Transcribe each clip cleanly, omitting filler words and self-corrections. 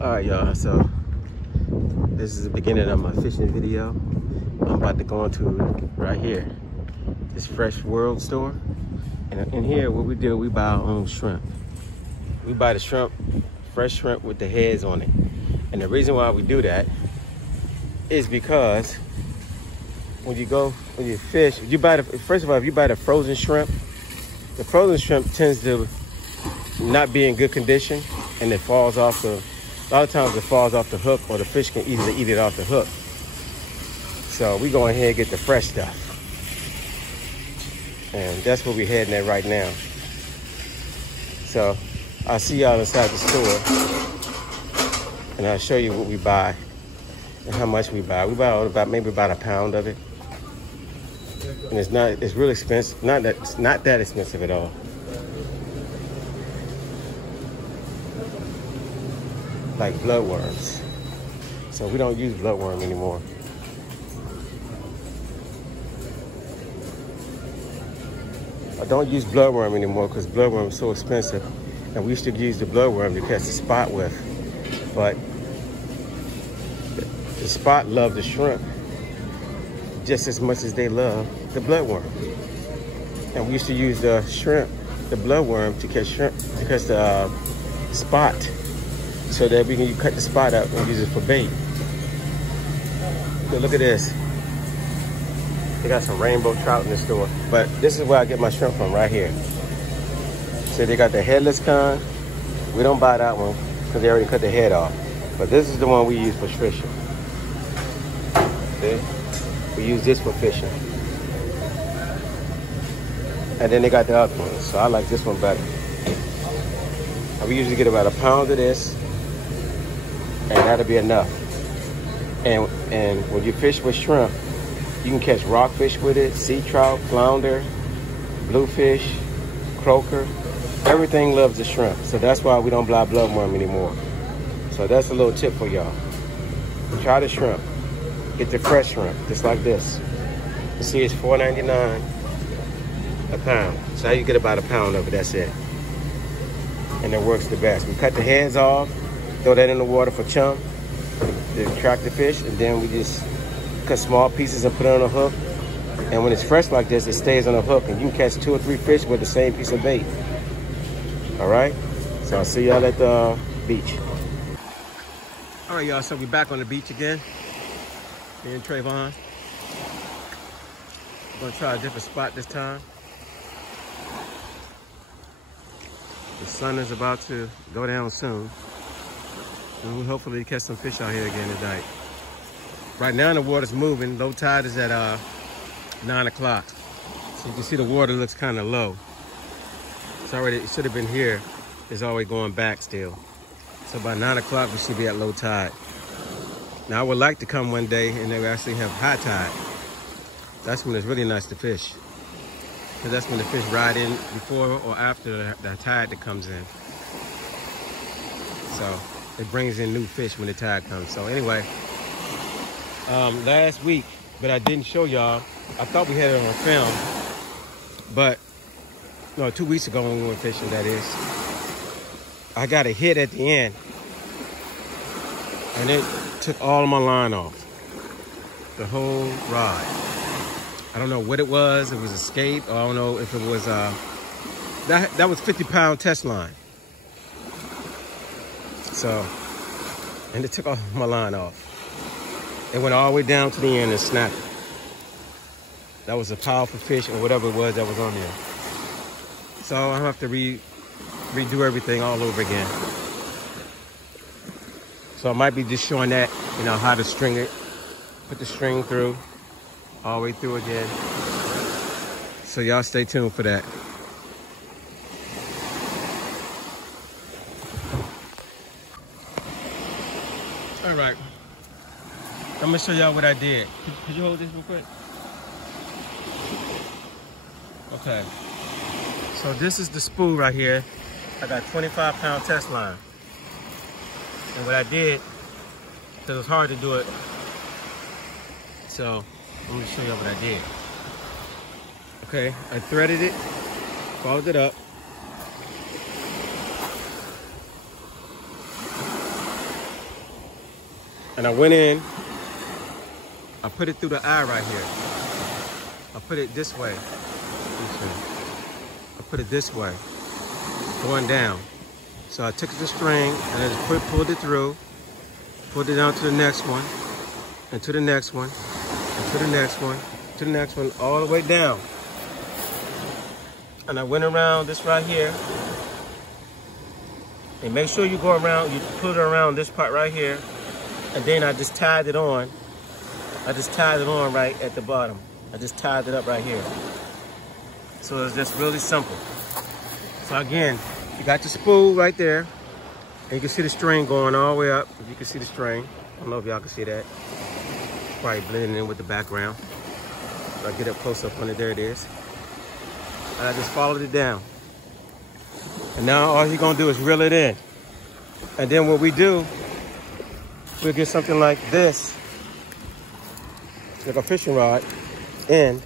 All right, y'all, so this is the beginning of my fishing video. I'm about to go into right here, this Fresh World store. And in here, what we do, we buy our own shrimp. We buy the shrimp, fresh shrimp with the heads on it. And the reason why we do that is because when you fish, first of all, if you buy the frozen shrimp, the frozen shrimp tends to not be in good condition, and it falls off a lot of times it falls off the hook, or the fish can easily eat it off the hook. So we go ahead and get the fresh stuff. And that's where we're heading at right now. So I'll see y'all inside the store, and I'll show you what we buy and how much we buy. We buy maybe about a pound of it. And it's really expensive. It's not that expensive at all. Like bloodworms. So we don't use bloodworm anymore. I don't use bloodworm anymore because bloodworm is so expensive. And we used to use the bloodworm to catch the spot with. But the spot love the shrimp just as much as they love the bloodworm. And we used to use the shrimp, the bloodworm, to catch the spot, so that we can cut the spot up and use it for bait. But look at this. They got some rainbow trout in the store. But this is where I get my shrimp from, right here. So they got the headless kind. We don't buy that one because they already cut the head off. But this is the one we use for fishing. See? We use this for fishing. And then they got the other ones. So I like this one better. And we usually get about a pound of this, and that'll be enough. And when you fish with shrimp, you can catch rockfish with it, sea trout, flounder, bluefish, croaker. Everything loves the shrimp. So that's why we don't buy bloodworm anymore. So that's a little tip for y'all. Try the shrimp. Get the fresh shrimp, just like this. You see, it's $4.99 a pound. So how you get about a pound of it, that's it. And it works the best. We cut the heads off, throw that in the water for chum, to attract the fish, and then we just cut small pieces and put it on a hook. And when it's fresh like this, it stays on a hook, and you can catch 2 or 3 fish with the same piece of bait. All right? So I'll see y'all at the beach. All right, y'all, so we're back on the beach again. Me and Trayvon. We're gonna try a different spot this time. The sun is about to go down soon. And we'll hopefully catch some fish out here again tonight. Right now the water's moving. Low tide is at 9 o'clock. So you can see the water looks kind of low. It should have been here. It's always going back still. So by 9 o'clock we should be at low tide. Now I would like to come one day and they actually have high tide. That's when it's really nice to fish. Because that's when the fish ride in before or after the tide that comes in. So it brings in new fish when the tide comes. So anyway, last week, but I didn't show y'all. I thought we had it on film, but no, 2 weeks ago when we went fishing, that is, I got a hit at the end, and it took all of my line off, the whole rod. I don't know what it was. It was escape. I don't know if it was that was 50-pound test line. So, and it took all my line off. It went all the way down to the end and snapped it. That was a powerful fish or whatever it was that was on there. So I'll have to redo everything all over again. So I might be just showing that, you know, how to string it, put the string through, all the way through again. So y'all stay tuned for that. All right, I'm gonna show y'all what I did. Could you hold this real quick? Okay, so this is the spool right here. I got 25-pound test line. And what I did, because it was hard to do it, so let me show you what I did. Okay, I threaded it, followed it up. And I went in, I put it through the eye right here. I put it this way. I put it this way, going down. So I took the string and I just pulled it through, pulled it down to the next one, and to the next one, and to the next one, to the next one, all the way down. And I went around this right here. And make sure you go around, you put it around this part right here. And then I just tied it on. I just tied it on right at the bottom. I just tied it up right here. So it's just really simple. So again, you got your spool right there. And you can see the string going all the way up. If you can see the string. I don't know if y'all can see that. Probably blending in with the background. If I get up close up on it, there it is. And I just followed it down. And now all you're gonna do is reel it in. And then what we do, we'll get something like this, like a fishing rod, in,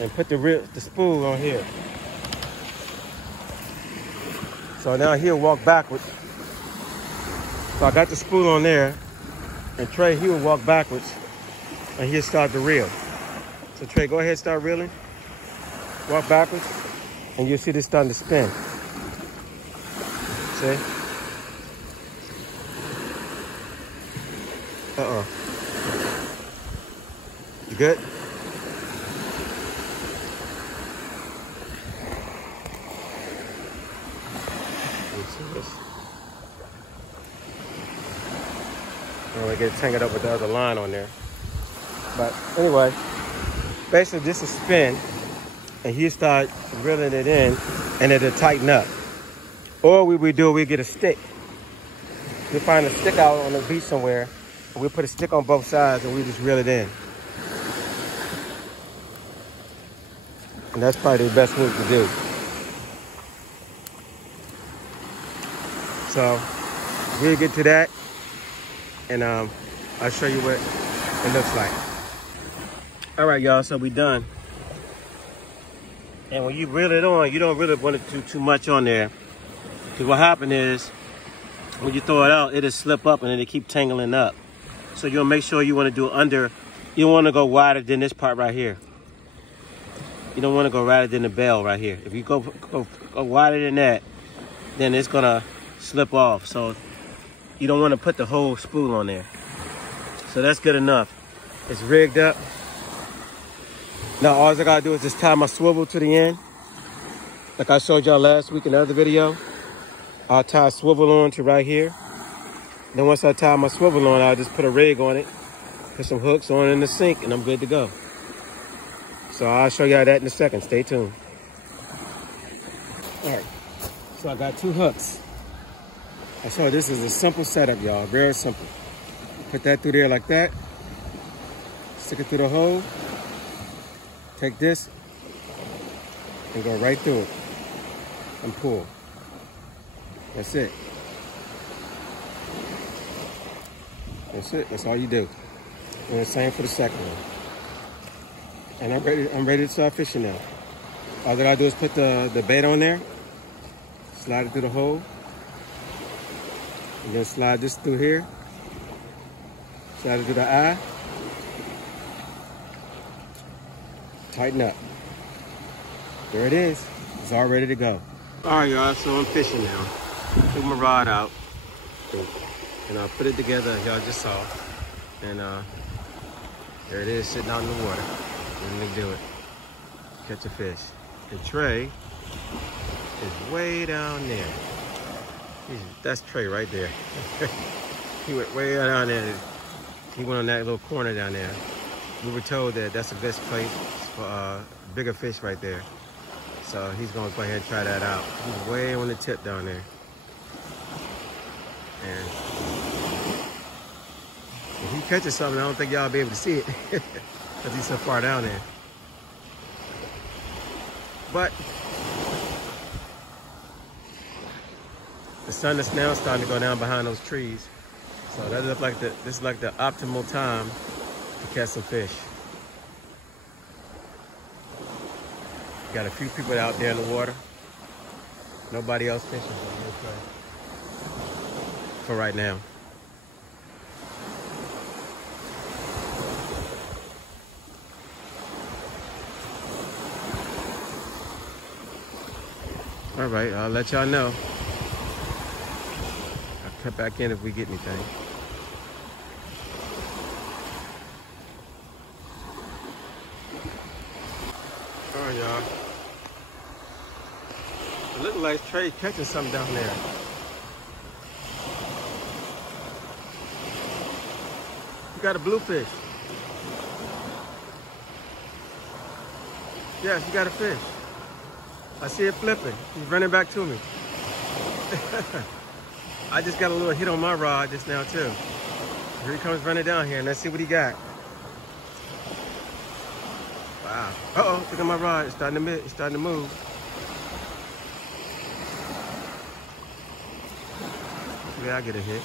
and put the spool on here. So now he'll walk backwards. So I got the spool on there, and Trey, he will walk backwards, and he'll start to reel. So Trey, go ahead, start reeling. Walk backwards, and you'll see this starting to spin. See? You good? I don't want to get it tangled up with the other line on there. But anyway, basically this is spin, and you start reeling it in, and it'll tighten up. Or we get a stick. We'll find a stick out on the beach somewhere, and we'll put a stick on both sides, and we just reel it in. And that's probably the best move to do. So we'll get to that, and I'll show you what it looks like. All right, y'all, so we done. And when you reel it on, you don't really want to do too much on there. Because what happens is, when you throw it out, it'll slip up and it'll keep tangling up. So you'll make sure you want to do under, you don't want to go wider than this part right here. You don't want to go wider than the bell right here. If you go wider than that, then it's going to slip off. So you don't want to put the whole spool on there. So that's good enough. It's rigged up. Now all I gotta do is just tie my swivel to the end. Like I showed y'all last week in the other video. I'll tie a swivel on to right here. Then once I tie my swivel on, I'll just put a rig on it, put some hooks on it in the sink, and I'm good to go. So I'll show y'all that in a second. Stay tuned. All right, so I got 2 hooks. So this is a simple setup, y'all, very simple. Put that through there like that. Stick it through the hole. Take this and go right through it and pull. That's it. That's it. That's all you do. And the same for the second one. And I'm ready to start fishing now. All I gotta do is put the bait on there, slide it through the hole, and then slide this through here, slide it through the eye, tighten up. There it is. It's all ready to go. All right, y'all, so I'm fishing now. Took my rod out, and I put it together, as y'all just saw. And there it is, sitting out in the water. Ready to do it. Catch a fish. And Trey is way down there. That's Trey right there. He went way down there. He went on that little corner down there. We were told that that's the best place for bigger fish right there. So he's gonna go ahead and try that out. He's way on the tip down there. And if he catches something, I don't think y'all will be able to see it because he's so far down there. But the sun is now starting to go down behind those trees. So that looks like this is like the optimal time to catch some fish. Got a few people out there in the water. Nobody else fishing for right now. All right, I'll let y'all know. I'll cut back in if we get anything. All right, y'all. It looks like Trey catching something down there. You got a bluefish. Yes, you got a fish. I see it flipping. He's running back to me. I just got a little hit on my rod just now too. Here he comes running down here, and let's see what he got. Wow. Uh-oh, look at my rod. It's starting to move. Yeah, I get a hit.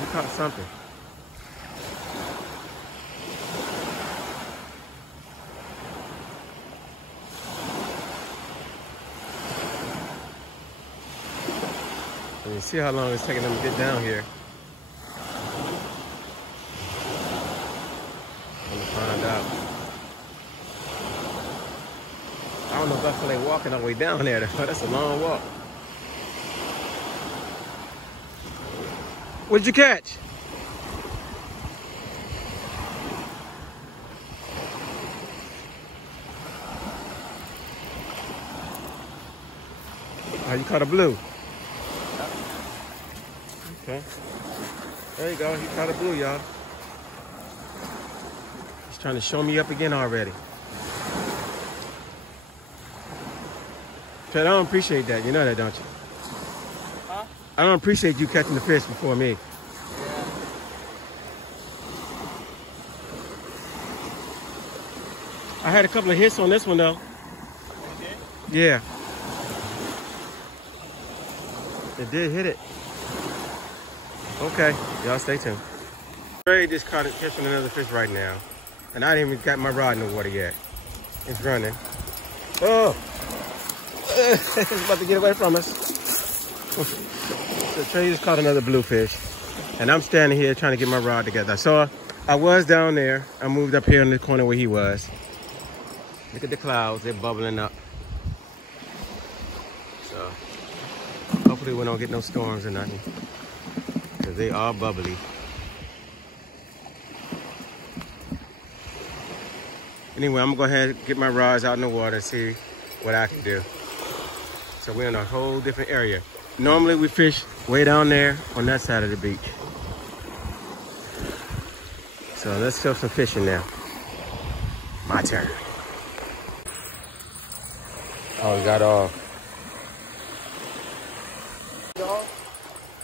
He caught something. And you see how long it's taking them to get down here. I'm gonna find out. I don't know if I feel like walking all the way down there. That's a long walk. What did you catch? Oh, you caught a blue. Okay. There you go. He caught a blue, y'all. He's trying to show me up again already. Ted, I don't appreciate that. You know that, don't you? Huh? I don't appreciate you catching the fish before me. Yeah. I had a couple of hits on this one, though. You did? Yeah. It did hit it. Okay, y'all stay tuned. Trey just catching another fish right now. And I didn't even got my rod in the water yet. It's running. Oh! It's about to get away from us. So Trey just caught another bluefish. And I'm standing here trying to get my rod together. So I was down there. I moved up here in the corner where he was. Look at the clouds, they're bubbling up. So hopefully we don't get no storms or nothing. Because they are bubbly. Anyway, I'm gonna go ahead and get my rods out in the water and see what I can do. So we're in a whole different area. Normally we fish way down there on that side of the beach. So let's go some fishing now. My turn. Oh, he got off.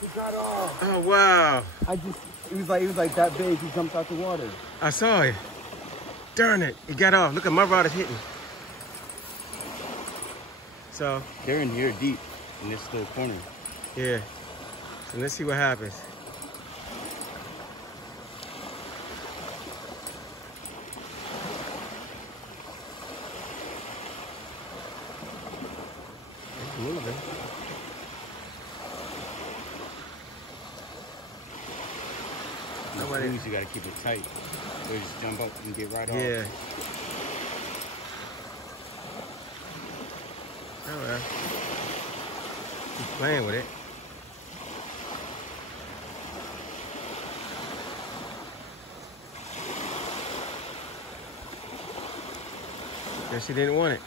He got off. Oh, wow. He was like that big. He jumped out the water. I saw it. Darn it. He got off. Look at my rod is hitting. So. They're in here deep in this little corner. Yeah. So let's see what happens. It's moving. Nobody. You gotta keep it tight. So you just jump up and get right off. Yeah. Oh well. Keep playing with it. Guess she didn't want it.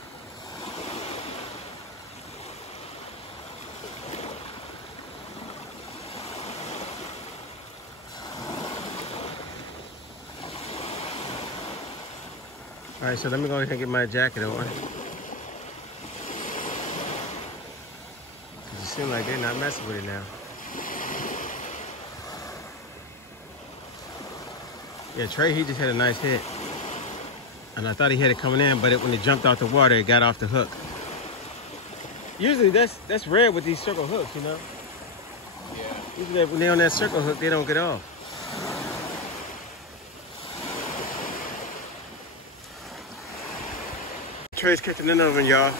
All right, so let me go ahead and get my jacket on. Cause it seems like they're not messing with it now. Yeah, Trey, he just had a nice hit. And I thought he had it coming in, but when it jumped out the water, it got off the hook. Usually that's rare with these circle hooks, you know? Yeah. Usually when they're on that circle hook, they don't get off. Trey's catching another one, y'all.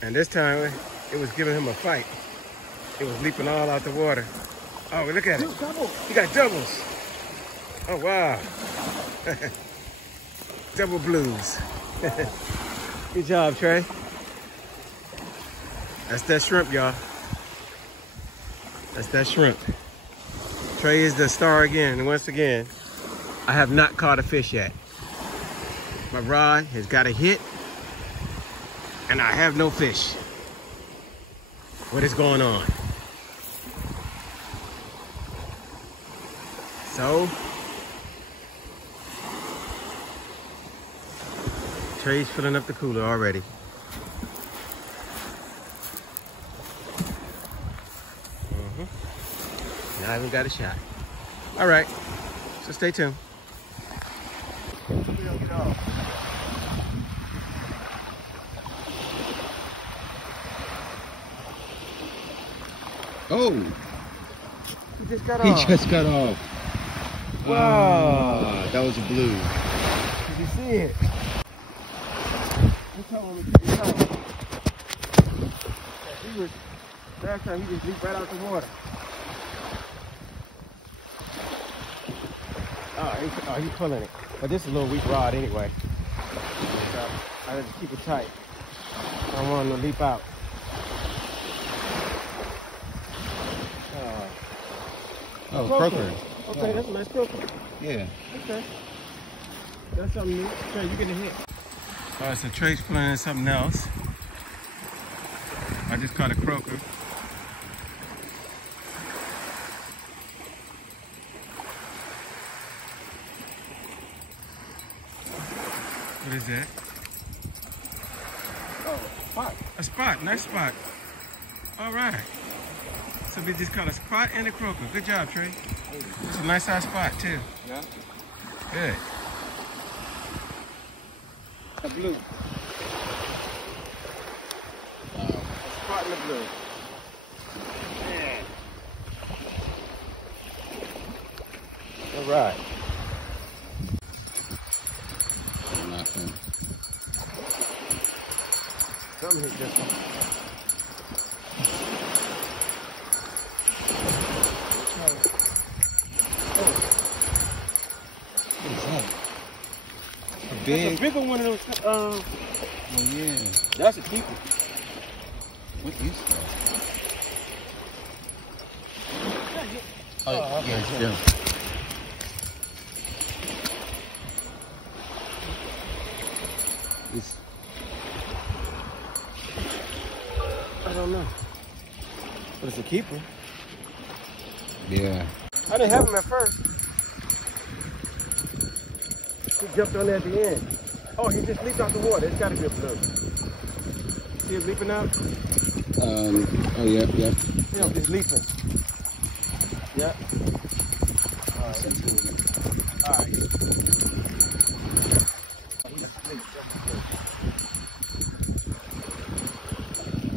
And this time, it was giving him a fight. It was leaping all out the water. Oh, look at it. Double. He got doubles. Oh, wow. Double blues. Good job, Trey. That's that shrimp, y'all. That's that shrimp. Trey is the star again, and once again, I have not caught a fish yet. My rod has got a hit, and I have no fish. What is going on? So, Trey's filling up the cooler already. I haven't got a shot. All right, so stay tuned. Oh, He just got he off. just got off. Wow. Ah, that was a blue. Did you see it? He told me to keep it tight. He was, last time he just leaped right out the water. Oh, he's pulling it. But this is a little weak rod anyway. So I have to keep it tight. I don't want him to leap out. Oh, croaker. Okay, that's a nice croaker. Yeah. Okay. That's something new. Trey, you getting a hit. All right, so Trey's pulling in something else. I just caught a croaker. What is that? Oh, a spot. A spot, nice spot. All right. So we just caught a spot and a croaker. Good job, Trey. It's a nice size spot too. Yeah. Good. A blue. A spot in the blue. Yeah. All right. Nothing. Something hit this one. What is that? A big? That's a bigger one of those. Oh yeah. That's a keeper. What is that? Oh, yeah, it's down. It's, I don't know. But it's a keeper. yeah. I didn't have him at first. He jumped on there at the end. Oh, he just leaped out the water. It's got to be a blue. See him leaping out? Oh yeah, yeah. Yeah, he's leaping. Yeah. All right. All right. He's asleep.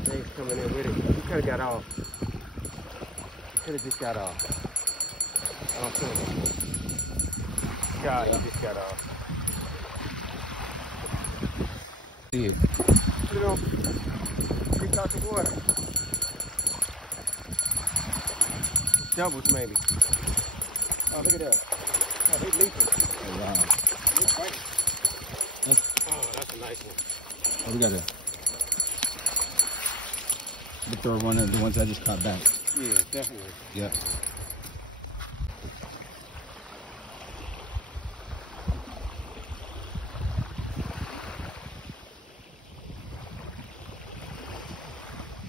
He's coming in with it. He could have got off. He could have just got off. I don't feel it. God, he just got off. See it. You know, leaped out the water. Doubles maybe. Oh, look at that. Oh, they leaping. Oh wow. That's a nice one. Oh, we gotta look for one of the ones I just caught back. Yeah, definitely. Yeah.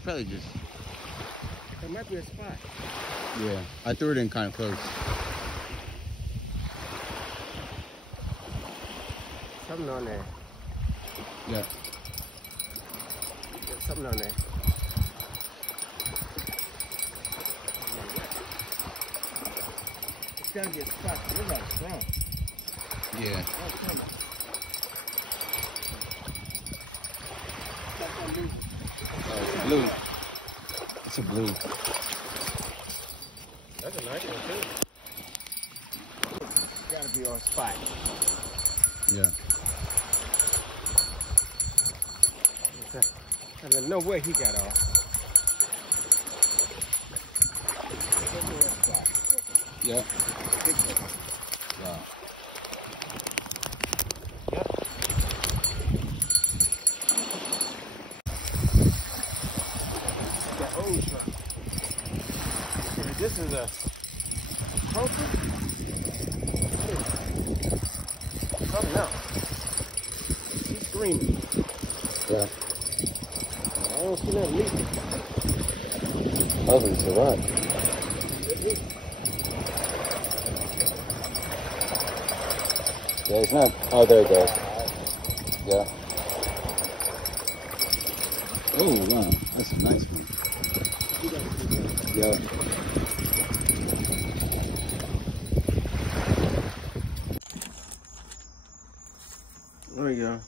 Probably just. There might be a spot. Yeah, I threw it in kind of close. Something on there. Yeah. There's something on there. It's gotta be a spot. It looks like strong. Yeah. Oh, come on. That's not moving. Oh, it's a blue. It's a blue. That's a nice one too. Gotta be on spot. Yeah. I don't know where he got off. Yeah. Wow. Yep. this is a purple. Something else. He's screaming. Yeah. I don't see that leak. Hopefully survive. Yeah, it's not. Oh, there it goes. Yeah. Oh, wow. That's a nice one. Yeah. There we go.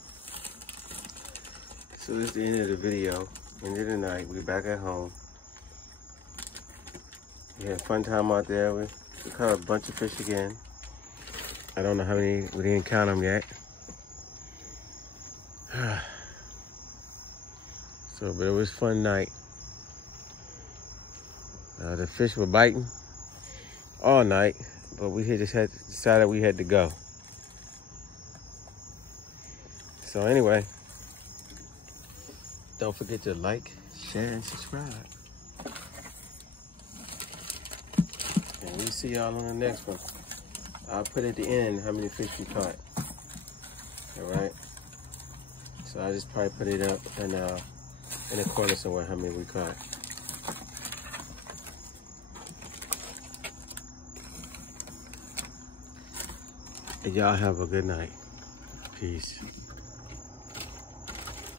So this is the end of the video. End of the night. We're back at home. We had a fun time out there. We caught a bunch of fish again. I don't know how many. We didn't count them yet. So, but it was a fun night. The fish were biting all night, but we just had decided we had to go. So anyway, don't forget to like, share, and subscribe. And we'll see y'all on the next one. I'll put at the end how many fish we caught. All right. So I just probably put it up in the corner somewhere how many we caught. And y'all have a good night. Peace.